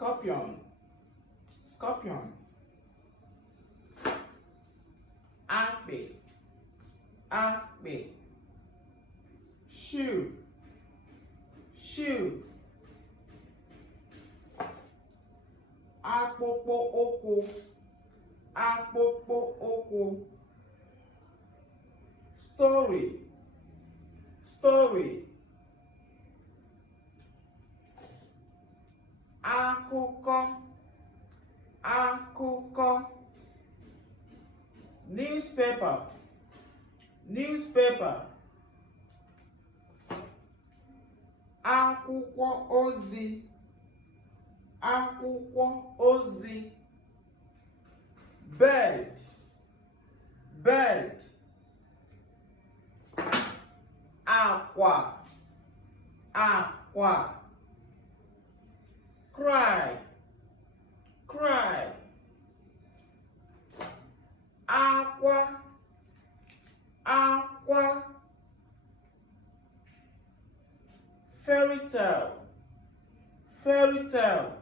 scorpion, scorpion. Akpị, akpị. Shoe, shoe. Akpụkpọ ụkwụ, akpụkpọ ụkwụ. Story, story. Akụkọ, akụkọ. Newspaper, newspaper. Akwụkwọ ozi, akwụkwọ ozi. Bed, bed. Akwa, akwa. Cry, cry. Akwa, akwa. Fairy tale, fairy tale.